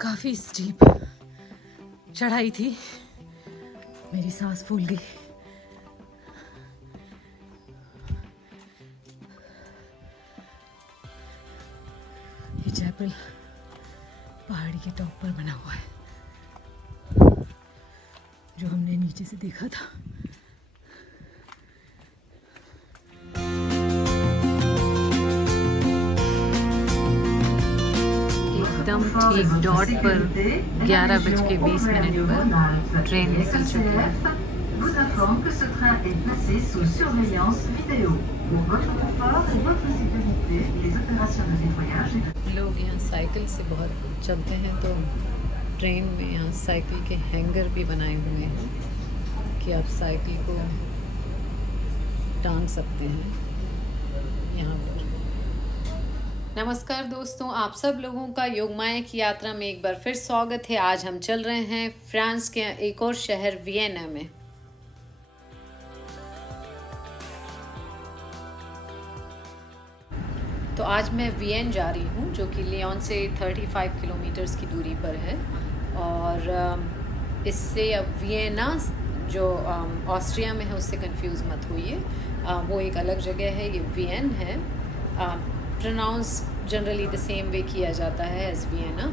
काफ़ी स्टीप चढ़ाई थी, मेरी सांस फूल गई। ये जयपुर पहाड़ी के टॉप पर बना हुआ है, जो हमने नीचे से देखा था। एकदम ठीक डॉट पर 11:20 पर ट्रेन निकल चुकी है। vous informe que ce train est placé sous surveillance vidéo. Pour votre confort et votre sécurité, les opérations de nettoyage et लोग यहाँ साइकिल से बहुत चलते हैं, तो ट्रेन में यहाँ साइकिल के हैंगर भी बनाए हुए हैं कि आप साइकिल को टांग सकते हैं यहाँ पर। नमस्कार दोस्तों, आप सब लोगों का योगमाया की यात्रा में एक बार फिर स्वागत है। आज हम चल रहे हैं फ्रांस के एक और शहर वियना में। तो आज मैं वियन जा रही हूँ, जो कि लियोन से 35 किलोमीटर्स की दूरी पर है। और इससे अब वियना जो ऑस्ट्रिया में है उससे कंफ्यूज मत होइए, वो एक अलग जगह है, ये वियन है। Pronounce generally the same way किया जाता है एज वियना।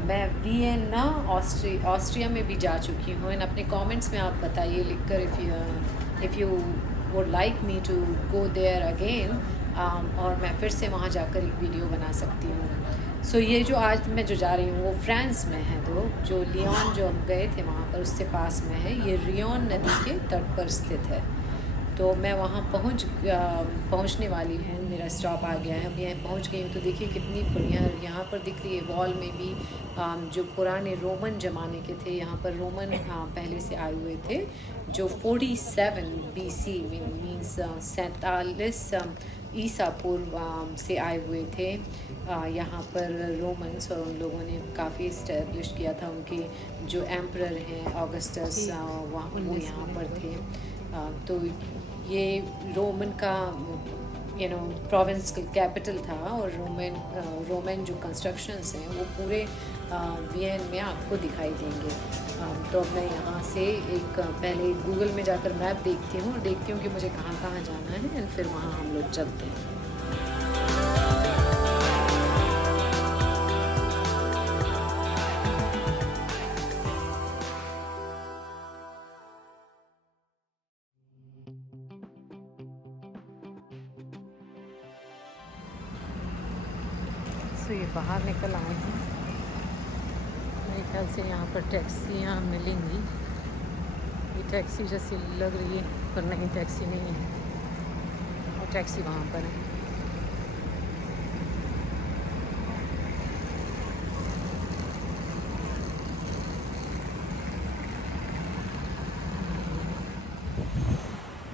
मैं वियना ऑस्ट्रिया में भी जा चुकी हूँ। एंड अपने कमेंट्स में आप बताइए लिखकर if you would like me to go there again, और मैं फिर से वहाँ जाकर एक वीडियो बना सकती हूँ। सो ये जो आज मैं जो जा रही हूँ वो फ्रांस में है, तो जो लियोन जो हम गए थे वहाँ पर उससे पास में है। ये रियोन नदी के तट पर स्थित है। तो मैं वहाँ पहुँचने वाली है, मेरा स्टॉप आ गया है। अब यहाँ पहुँच गई हूँ तो देखिए कितनी बढ़िया यहाँ पर दिख रही है। वॉल में भी जो पुराने रोमन ज़माने के थे, यहाँ पर रोमन पहले से आए हुए थे, जो 47 BC मीन्स 47 ईसा पूर्व से आए हुए थे यहाँ पर रोमन्स। और उन लोगों ने काफ़ी इस्टेब्लिश किया था। उनके जो एम्परर हैं ऑगस्टस, वहाँ वो यहाँ पर थे। तो ये रोमन का प्रोविंस कैपिटल था। और रोमन जो कंस्ट्रक्शंस हैं वो पूरे वियन में आपको दिखाई देंगे। तो अब मैं यहाँ से एक पहले गूगल में जाकर मैप देखती हूँ कि मुझे कहाँ कहाँ जाना है, और फिर वहाँ हम लोग चलते हैं। तो ये बाहर निकल आए हैं। मेरे ख्याल से यहाँ पर टैक्सियाँ मिलेंगी। ये टैक्सी जैसी लग रही है, पर नहीं, टैक्सी नहीं है, और टैक्सी वहाँ पर है।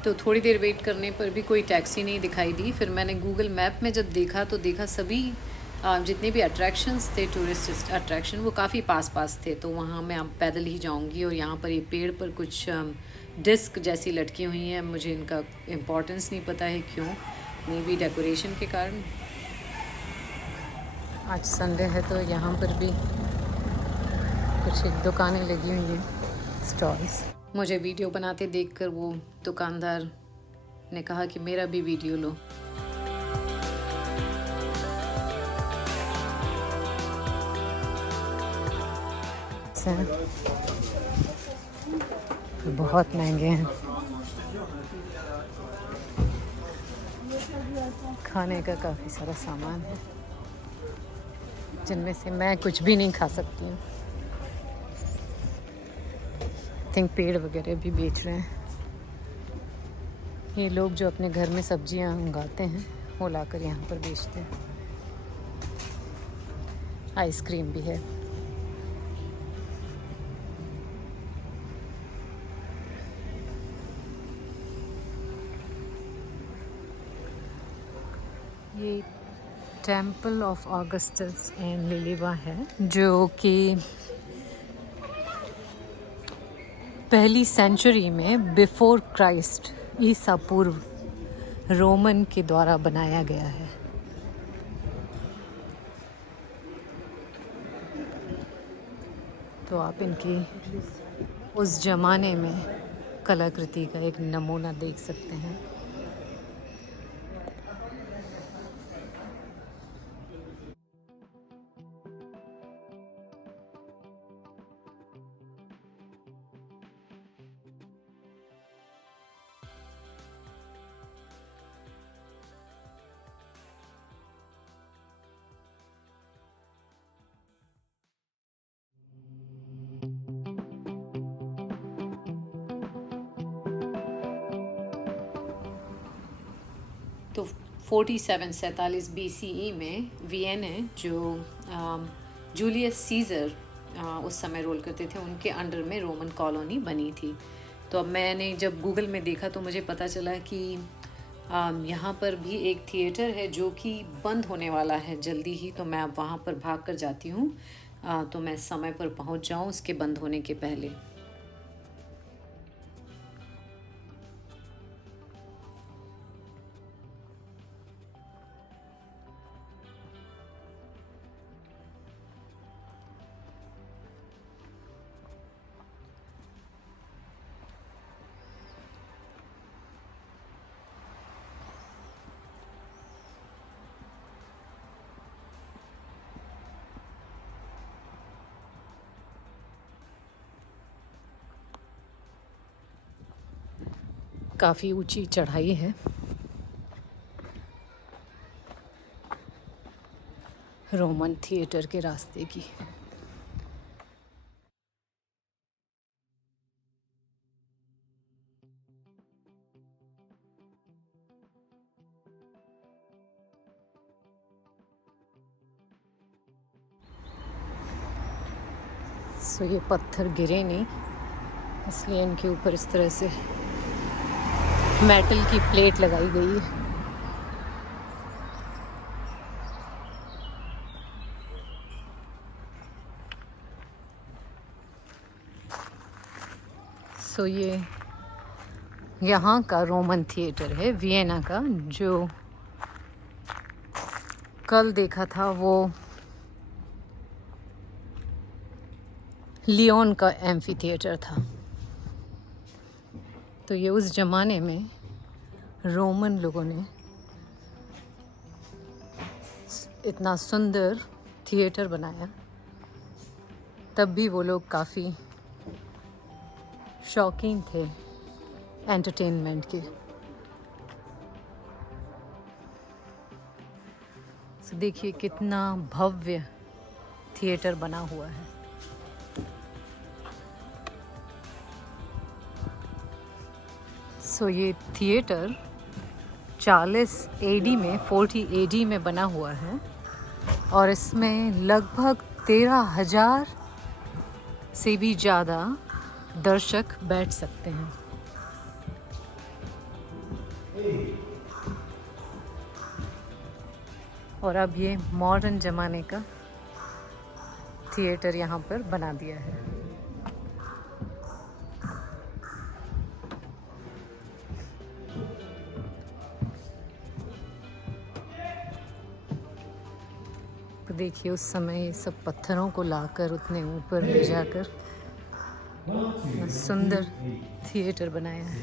तो थोड़ी देर वेट करने पर भी कोई टैक्सी नहीं दिखाई दी। फिर मैंने गूगल मैप में जब देखा तो देखा सभी जितने भी अट्रैक्शंस थे, टूरिस्ट अट्रैक्शन, वो काफ़ी पास थे। तो वहाँ मैं अब पैदल ही जाऊँगी। और यहाँ पर ये पेड़ पर कुछ डिस्क जैसी लटकी हुई हैं। मुझे इनका इम्पोर्टेंस नहीं पता है क्यों, मे बी डेकोरेशन के कारण। आज संडे है तो यहाँ पर भी कुछ दुकानें लगी हुई हैं, स्टॉल्स। मुझे वीडियो बनाते देखकर वो दुकानदार ने कहा कि मेरा भी वीडियो लो। बहुत महंगे हैं। खाने का काफ़ी सारा सामान है, जिनमें से मैं कुछ भी नहीं खा सकती हूँ। थिंक पेड़ वगैरह भी बेच रहे हैं ये लोग, जो अपने घर में सब्जियां उगाते हैं वो लाकर यहाँ पर बेचते हैं। आइसक्रीम भी है। ये टेम्पल ऑफ ऑगस्टस एंड लिलीवा है, जो कि पहली सेंचुरी में बिफोर क्राइस्ट, ईसा पूर्व, रोमन के द्वारा बनाया गया है। तो आप इनकी उस ज़माने में कलाकृति का एक नमूना देख सकते हैं। तो 47 BCE में वियना जो जूलियस सीज़र उस समय रोल करते थे, उनके अंडर में रोमन कॉलोनी बनी थी। तो अब मैंने जब गूगल में देखा तो मुझे पता चला कि यहाँ पर भी एक थिएटर है जो कि बंद होने वाला है जल्दी ही। तो मैं अब वहाँ पर भाग कर जाती हूँ तो मैं समय पर पहुँच जाऊँ उसके बंद होने के पहले। काफ़ी ऊंची चढ़ाई है। रोमन थिएटर के रास्ते की। सो ये पत्थर गिरे नहीं, इसलिए इनके ऊपर इस तरह से मेटल की प्लेट लगाई गई है। सो ये यहाँ का रोमन थिएटर है वियना का। जो कल देखा था वो लियोन का एम्फी थिएटर था। तो ये उस ज़माने में रोमन लोगों ने इतना सुंदर थिएटर बनाया, तब भी वो लोग काफ़ी शौकीन थे एंटरटेनमेंट के। तो देखिए कितना भव्य थिएटर बना हुआ है। सो ये थिएटर 40 AD में 40 AD में बना हुआ है और इसमें लगभग 13,000 से भी ज़्यादा दर्शक बैठ सकते हैं। और अब ये मॉडर्न ज़माने का थिएटर यहाँ पर बना दिया है। तो देखिए उस समय ये सब पत्थरों को लाकर उतने ऊपर ले जाकर सुंदर थिएटर बनाया है।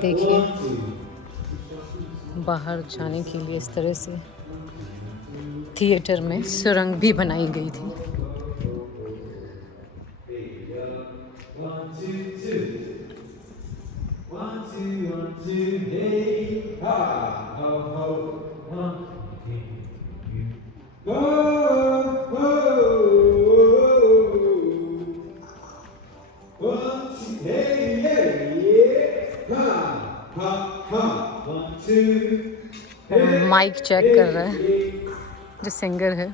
देखिए बाहर जाने के लिए इस तरह से थिएटर में सुरंग भी बनाई गई थी। माइक चेक कर रहा है जो सिंगर है।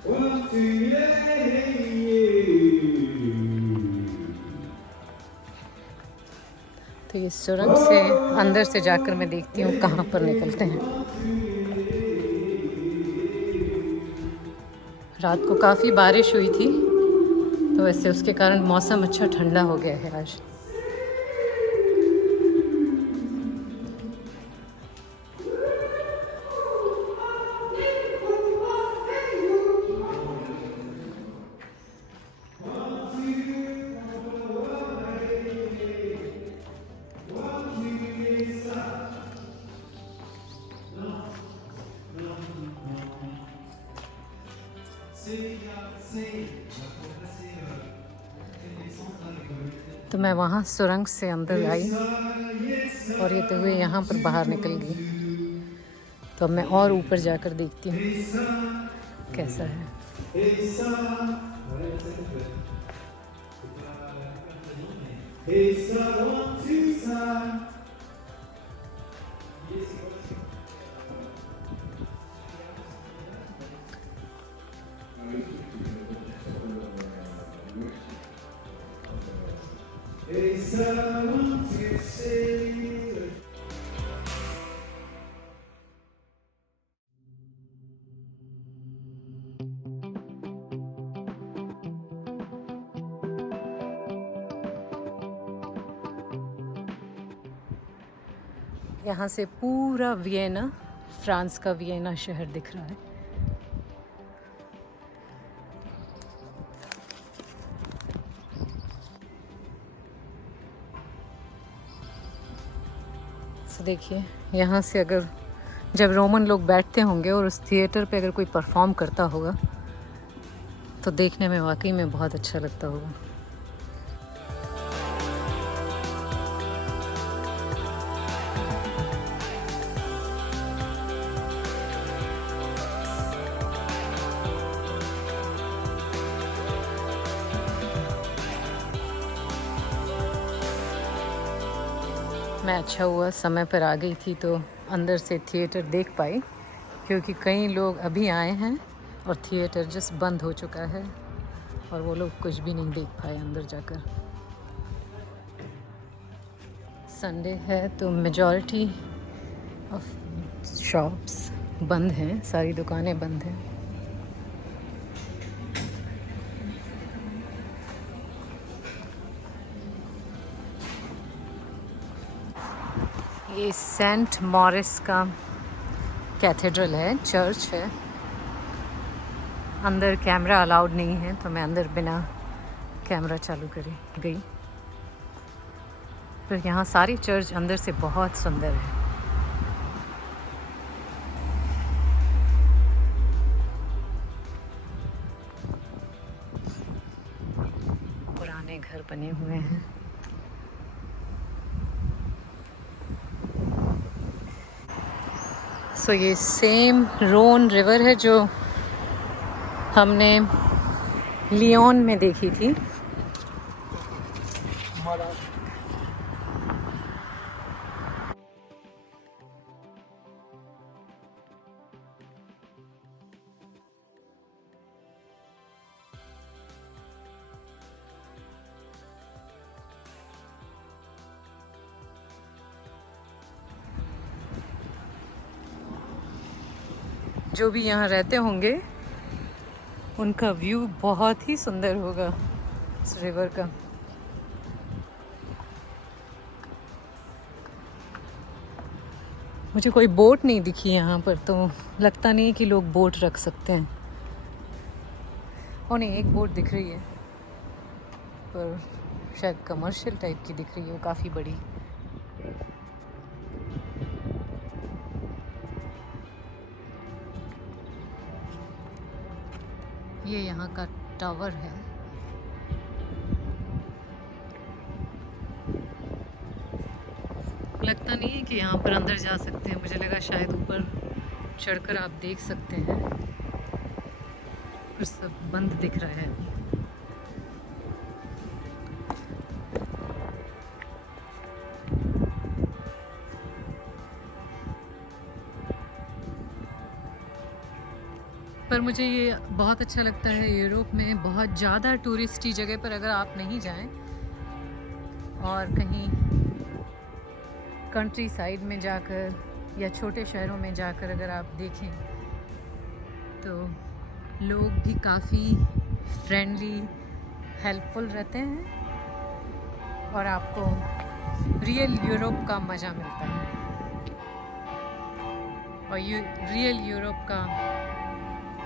तो ये सुरंग से अंदर से जाकर मैं देखती हूँ कहाँ पर निकलते हैं। रात को काफ़ी बारिश हुई थी, तो वैसे उसके कारण मौसम अच्छा ठंडा हो गया है आज। तो मैं वहाँ सुरंग से अंदर आई और ये तो हुए यहाँ पर बाहर निकल गई। तो अब मैं और ऊपर जाकर देखती हूँ कैसा है। यहाँ से पूरा वियना, फ्रांस का वियना शहर दिख रहा है। तो देखिए यहाँ से अगर जब रोमन लोग बैठते होंगे और उस थिएटर पे अगर कोई परफॉर्म करता होगा तो देखने में वाकई में बहुत अच्छा लगता होगा। मैं अच्छा हुआ समय पर आ गई थी तो अंदर से थिएटर देख पाई, क्योंकि कई लोग अभी आए हैं और थिएटर जस्ट बंद हो चुका है और वो लोग कुछ भी नहीं देख पाए अंदर जाकर। संडे है तो मेजॉरिटी ऑफ शॉप्स बंद हैं, सारी दुकानें बंद हैं। ये सेंट मॉरिस का कैथेड्रल है, चर्च है। अंदर कैमरा अलाउड नहीं है तो मैं अंदर बिना कैमरा चालू करे गई। पर यहाँ सारी चर्च अंदर से बहुत सुंदर है। पुराने घर बने हुए हैं। सो ये सेम रोन रिवर है जो हमने लियोन में देखी थी। जो भी यहाँ रहते होंगे उनका व्यू बहुत ही सुंदर होगा इस रिवर का। मुझे कोई बोट नहीं दिखी यहाँ पर, तो लगता नहीं कि लोग बोट रख सकते हैं। और नहीं, एक बोट दिख रही है पर शायद कमर्शियल टाइप की दिख रही है, वो काफ़ी बड़ी। ये यहाँ का टावर है। लगता नहीं है कि यहाँ पर अंदर जा सकते हैं, मुझे लगा शायद ऊपर चढ़कर आप देख सकते हैं, पर सब बंद दिख रहा है। पर मुझे ये बहुत अच्छा लगता है यूरोप में, बहुत ज़्यादा टूरिस्टी जगह पर अगर आप नहीं जाएं और कहीं कंट्री साइड में जाकर या छोटे शहरों में जाकर अगर आप देखें तो लोग भी काफ़ी फ्रेंडली, हेल्पफुल रहते हैं और आपको रियल यूरोप का मज़ा मिलता है और रियल यूरोप का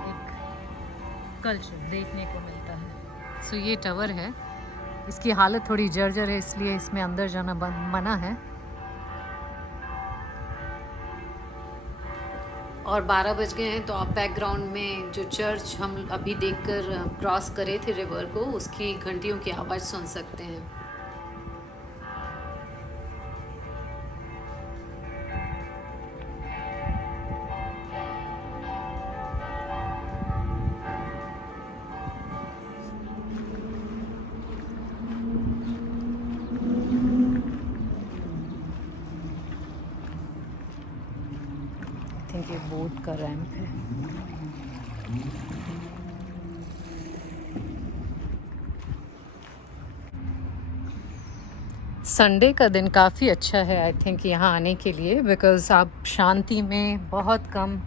एक कल्चर देखने को मिलता है। सो ये टावर है, इसकी हालत थोड़ी जर्जर है इसलिए इसमें अंदर जाना मना है। और 12 बज गए हैं तो आप बैकग्राउंड में जो चर्च हम अभी देखकर क्रॉस करे थे रिवर को, उसकी घंटियों की आवाज़ सुन सकते हैं। ये बोट का रैंप है। संडे का दिन काफ़ी अच्छा है आई थिंक यहाँ आने के लिए, बिकॉज़ आप शांति में बहुत कम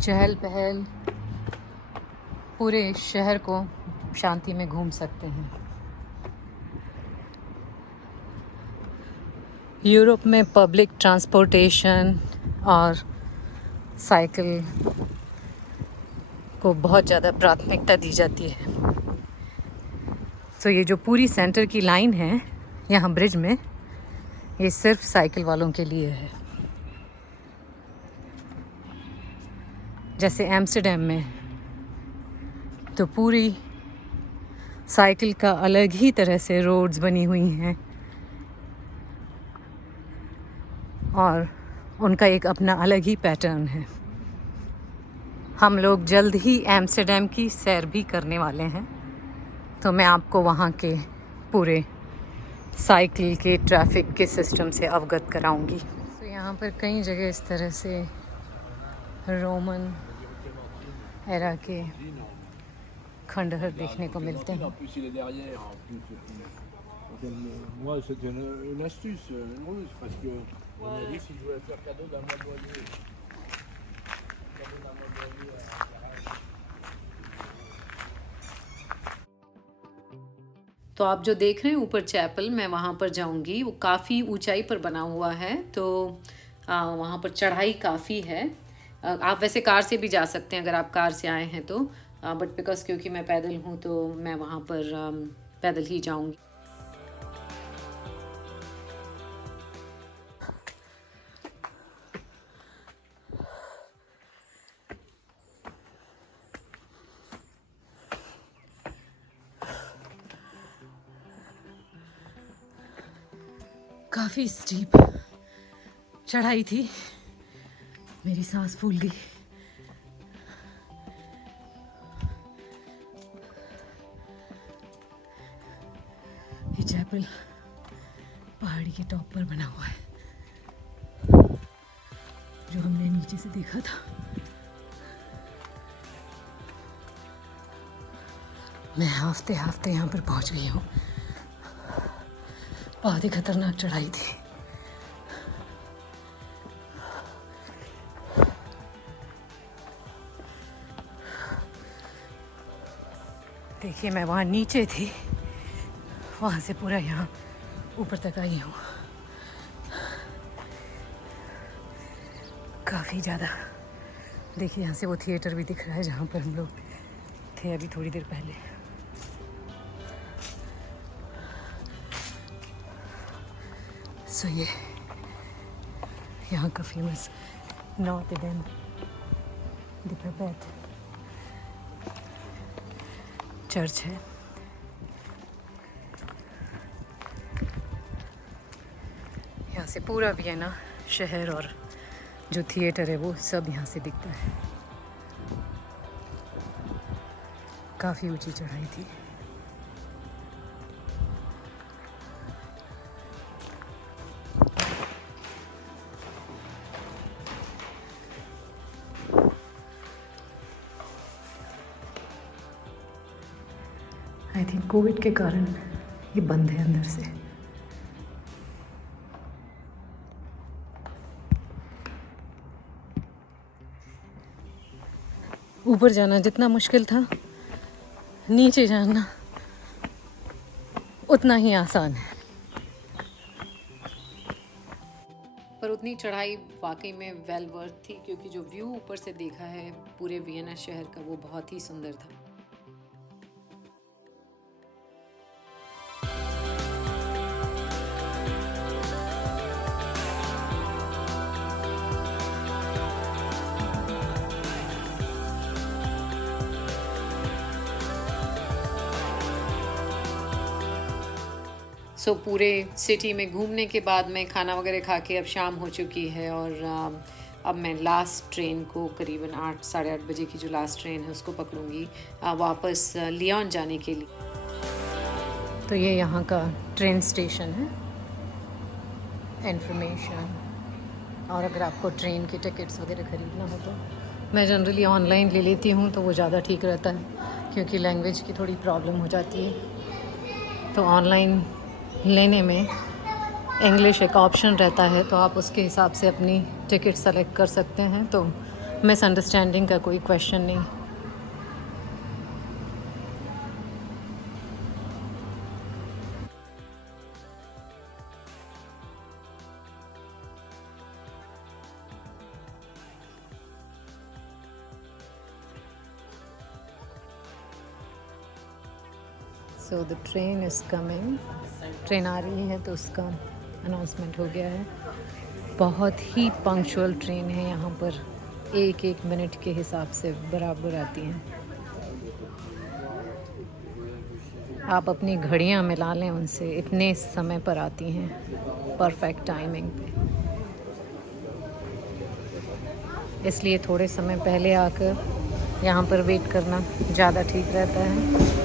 चहल पहल पूरे शहर को शांति में घूम सकते हैं। यूरोप में पब्लिक ट्रांसपोर्टेशन और साइकिल को बहुत ज़्यादा प्राथमिकता दी जाती है। तो ये जो पूरी सेंटर की लाइन है यहाँ ब्रिज में, ये सिर्फ साइकिल वालों के लिए है। जैसे एम्स्टर्डम में तो पूरी साइकिल का अलग ही तरह से रोड्स बनी हुई हैं और उनका एक अपना अलग ही पैटर्न है। हम लोग जल्द ही एम्स्टर्डम की सैर भी करने वाले हैं, तो मैं आपको वहाँ के पूरे साइकिल के ट्रैफिक के सिस्टम से अवगत कराऊंगी। तो यहाँ पर कई जगह इस तरह से रोमन एरा के खंडहर देखने को मिलते हैं। Moi, c'était une astuce, une ruse, parce que on m'a dit si je voulais faire cadeau d'un mois de loyer. तो आप जो देख रहे हैं ऊपर चैपल, मैं वहाँ पर जाऊँगी। वो काफ़ी ऊंचाई पर बना हुआ है, तो वहाँ पर चढ़ाई काफ़ी है। आप वैसे कार से भी जा सकते हैं अगर आप कार से आए हैं तो, बट बिकॉज क्योंकि मैं पैदल हूँ तो मैं वहाँ पर पैदल ही जाऊँगी। काफ़ी स्टीप चढ़ाई थी, मेरी सांस फूल गई। ये चैपल पहाड़ी के टॉप पर बना हुआ है, जो हमने नीचे से देखा था। मैं हाफते हाफते यहाँ पर पहुँच गई हूँ। बहुत ही खतरनाक चढ़ाई थी। देखिए मैं वहाँ नीचे थी, वहाँ से पूरा यहाँ ऊपर तक आई हूँ। काफ़ी ज़्यादा। देखिए यहाँ से वो थिएटर भी दिख रहा है जहाँ पर हम लोग थे अभी थोड़ी देर पहले। सो ये यहाँ का फेमस नॉर्थ डेम चर्च है। यहाँ से पूरा वियना शहर और जो थिएटर है वो सब यहाँ से दिखता है। काफ़ी ऊंची चढ़ाई थी। आई थिंक कोविड के कारण ये बंद है अंदर से। ऊपर जाना जितना मुश्किल था, नीचे जाना उतना ही आसान है। पर उतनी चढ़ाई वाकई में वेल वर्थ थी, क्योंकि जो व्यू ऊपर से देखा है पूरे वियना शहर का वो बहुत ही सुंदर था। पूरे सिटी में घूमने के बाद में खाना वगैरह खा के अब शाम हो चुकी है, और अब मैं लास्ट ट्रेन को करीबन 8 साढ़े 8 बजे की जो लास्ट ट्रेन है उसको पकड़ूंगी वापस लियोन जाने के लिए। तो ये यहाँ का ट्रेन स्टेशन है। इन्फॉर्मेशन, और अगर आपको ट्रेन की टिकट्स वगैरह ख़रीदना हो तो मैं जनरली ऑनलाइन ले लेती हूँ, तो वो ज़्यादा ठीक रहता है, क्योंकि लैंग्वेज की थोड़ी प्रॉब्लम हो जाती है। तो ऑनलाइन लेने में इंग्लिश एक ऑप्शन रहता है, तो आप उसके हिसाब से अपनी टिकट सेलेक्ट कर सकते हैं, तो मिसअंडरस्टैंडिंग का कोई क्वेश्चन नहीं। So the train is coming, train आ रही है, तो उसका अनाउंसमेंट हो गया है। बहुत ही पंक्चुअल ट्रेन है यहाँ पर, एक एक मिनट के हिसाब से बराबर आती हैं। आप अपनी घड़ियाँ मिला लें उनसे, इतने समय पर आती हैं, परफेक्ट टाइमिंग पे। इसलिए थोड़े समय पहले आकर यहाँ पर वेट करना ज़्यादा ठीक रहता है।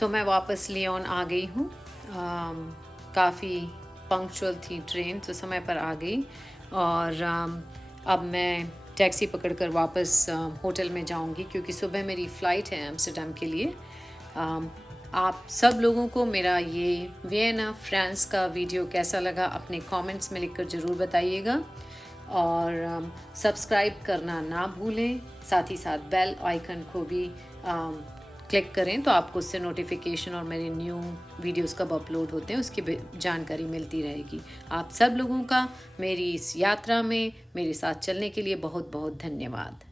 तो मैं वापस लियोन आ गई हूँ। काफ़ी पंक्चुअल थी ट्रेन, तो समय पर आ गई, और अब मैं टैक्सी पकड़कर वापस होटल में जाऊँगी, क्योंकि सुबह मेरी फ़्लाइट है एम्स्टर्डम के लिए। आप सब लोगों को मेरा ये वियना फ्रांस का वीडियो कैसा लगा अपने कमेंट्स में लिखकर ज़रूर बताइएगा, और सब्सक्राइब करना ना भूलें। साथ ही साथ बेल आइकन को भी क्लिक करें, तो आपको उससे नोटिफिकेशन और मेरे न्यू वीडियोस कब अपलोड होते हैं उसकी जानकारी मिलती रहेगी। आप सब लोगों का मेरी इस यात्रा में मेरे साथ चलने के लिए बहुत बहुत धन्यवाद।